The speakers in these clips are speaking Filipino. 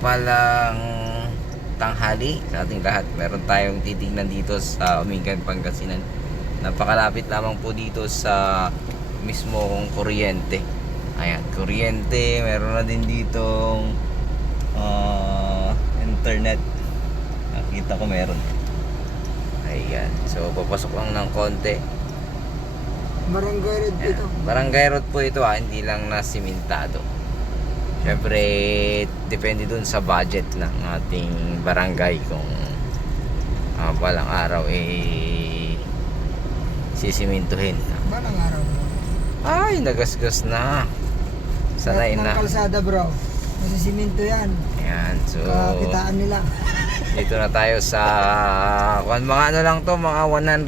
Mapagpalang tanghali sa ating lahat. Meron tayong titingnan dito sa Umingan, Pangasinan. Napakalapit lamang po dito sa mismong kuryente. Ayan, kuryente. Meron na din ditong internet. Nakita ko meron. Ayan, so papasok lang ng konti. Barangay Road Ayan. ito. Barangay road po ito, hindi lang na simentado. Siyempre, depende dun sa budget ng ating barangay kung balang araw sisimintuhin. Balang araw. Ay, nagasgas na. Sanay Lahat ng na. kalsada bro. Masisiminto yan. Ayan, so Kakitaan nila. dito na tayo sa mga ano lang to, mga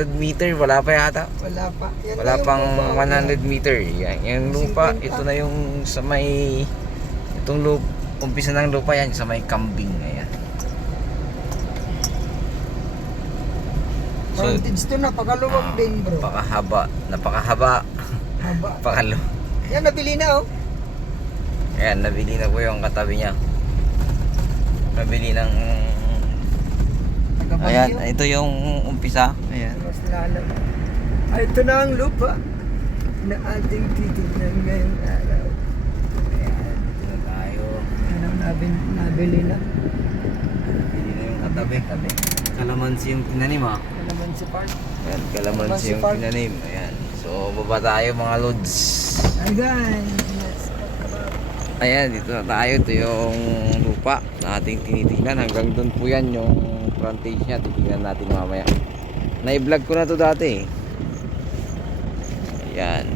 100 meter. Wala pa yata. Wala pa. Yan Wala na yung pang baba. 100 meter. Yan, yung lupa, 50. ito na yung sa may itong lupa, umpisa ng lupa yan sa may kambing. Ayan. Frontage to, napakaluwag din bro. Napakahaba. Haba. Napakalo. Yan, nabili na oh. Ayan, nabili na ko yung katabi niya. Nabili ng ayan, Tagabagyo. ito yung umpisa. Ayan. Mas lalo. Ay, ito na ang lupa na ating titignan ngayong araw. Ayan, dito na tayo. Yan ang nabili na. Nabili na yung katabi. Kalamansi yung tinanim ha. Yan naman si Park. Ayan, kalamansi Kalamansi yung Park. tinanim. Ayan. So, baba tayo mga lods. Hi guys. Let's go. Ayan, dito na tayo. Ito yung lupa na ating tinitingnan. Hanggang doon po yan yung frontage niya. Titingnan natin mamaya. Na-vlog ko na to dati. Ayan.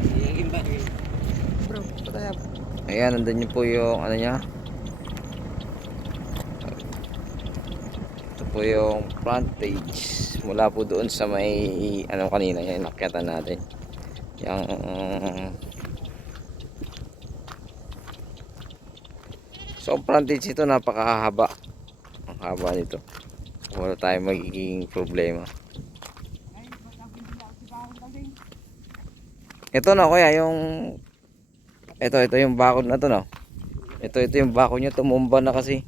Bro, patay ako. Ayan, nandun yun po yung ano niya. Ito po yung frontage. Mula po doon sa may ano kanina, yung nakyatan natin. Yung so frontage ito napakahaba. Ang haba nito. Wala tayong magiging problema. Ito na kuya yung ito yung bakod na to no. Ito yung bakod niya, tumumba na kasi.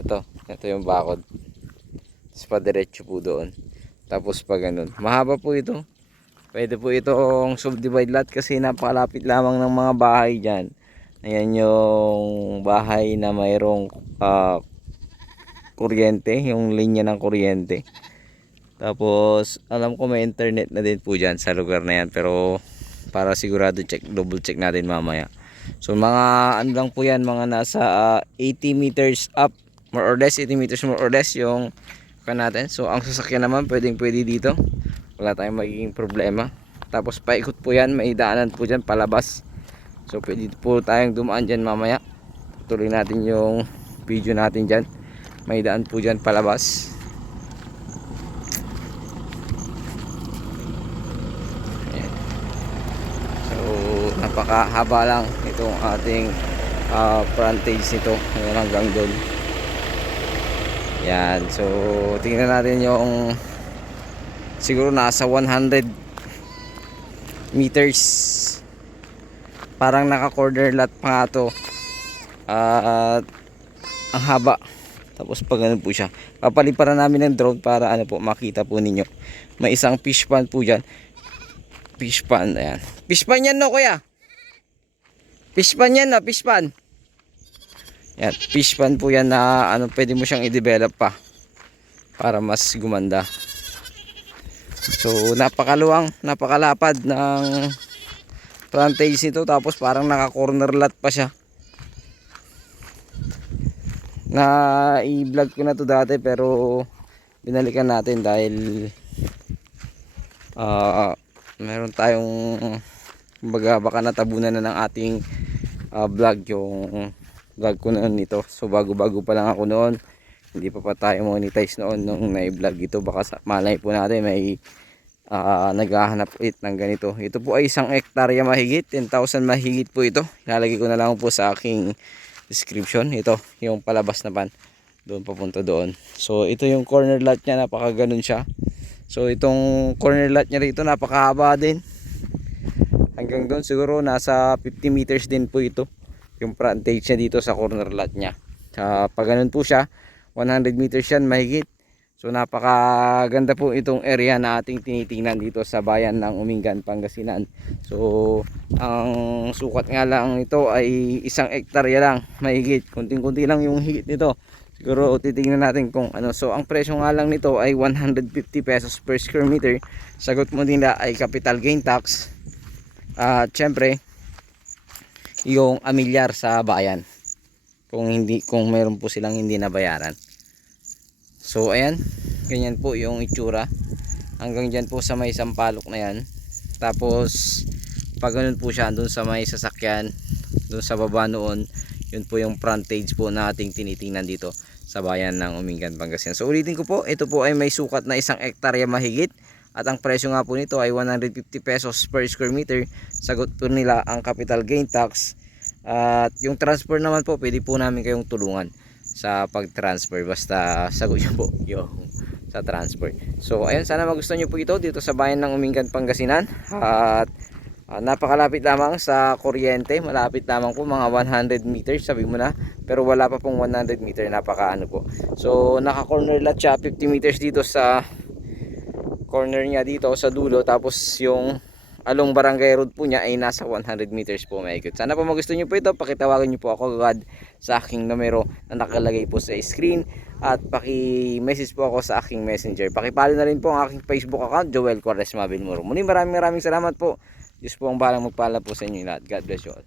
Ito yung bakod. Tapos pa diretso po doon. Tapos pa ganun. Mahaba po ito. Pwede po itong subdivide lot kasi napakalapit lamang ng mga bahay diyan. Ayan yung bahay na mayroong kuryente, yung linya ng kuryente. Tapos alam ko may internet na din po diyan sa lugar na yan, pero para sigurado double check natin mamaya. So mga ano lang po yan, mga nasa 80 meters up, more or less 80 meters more or less yung natin. So ang sasakyan naman pwede dito, wala tayong magiging problema. Tapos paikot po yan, may daanan po dyan palabas. So pwede po tayong dumaan dyan mamaya. Tuloy natin yung video natin dyan. May daan po dyan palabas. Ayan. So napakahaba lang itong ating frontage nito. Ayan, hanggang doon. Yan, so tingnan natin yung siguro nasa 100 meters. Parang naka corner lot pa nga to. At ang haba. Tapos pag ganun po siya, papaliparan namin ng drone para ano po makita po ninyo. May isang fish pan po dyan. Fish pan, ayan. Fish pan yan no kuya? Fish pan yan na, fish pan. Yan, fish pan po yan na ano, pwede mo siyang i-develop pa para mas gumanda. So napakaluwang, napakalapad ng frontage nito, tapos parang naka corner lot pa siya. Na i-vlog ko na to dati pero binalikan natin dahil meron tayong kumbaga baka natabunan na ng ating vlog yung vlog ko noon nito. So bago pa lang ako noon, hindi pa tayo monetize noon nung na-vlog ito. Baka malay po natin may naghahanap ulit ng ganito. Ito po ay 1 hektarya mahigit, 10,000 mahigit po ito. Ilalagay ko na lang po sa aking description. Ito yung palabas na pan, doon papunta doon. So ito yung corner lot niya, napakaganon siya. So itong corner lot niya rito napakahaba din. Hanggang doon siguro nasa 50 meters din po ito yung frontage niya dito sa corner lot niya. Pag ganun po siya, 100 meters yan mahigit. So napakaganda po itong area na ating tinitingnan dito sa bayan ng Umingan, Pangasinan. So ang sukat nga lang nito ay 1 hektarya lang mahigit. Kunting-kunti lang yung higit nito. Siguro titingnan natin kung ano. So ang presyo nga lang nito ay 150 pesos per square meter. Sagot mo nila ay capital gain tax. At syempre yung amilyar sa bayan. Kung meron po silang hindi nabayaran. So ayan, ganyan po yung itsura. Hanggang dyan po sa may sampalok na yan. Tapos pag ganun po siya doon sa may sasakyan, doon sa baba noon, yun po yung frontage po na ating tinitingnan dito sa bayan ng Umingan, Pangasinan. So ulitin ko po, ito po ay may sukat na 1 hektarya mahigit. At ang presyo nga po nito ay 150 pesos per square meter. Sagot po nila ang capital gain tax. At yung transfer naman po, pwede po namin kayong tulungan sa pag-transfer, basta sagot nyo po yung sa transfer. So ayun, sana magustuhan nyo po ito dito sa bayan ng Umingan, Pangasinan. At napakalapit lamang sa kuryente, malapit lamang po, mga 100 meters sabi mo na, pero wala pa pong 100 meter, napakaano po. So naka corner lot siya, 50 meters dito sa corner niya dito sa dulo, tapos yung along barangay road po niya ay nasa 100 meters po mahigit. Sana po magustuhan nyo po ito, pakitawagan nyo po ako agad sa aking numero na nakalagay po sa screen, at paki-message po ako sa aking messenger. Pakipalo na rin po ang aking Facebook account, Joel Quaresma Vilmoro. Muli maraming salamat po. Diyos po ang bahalang magpala po sa inyo lahat. God bless you all.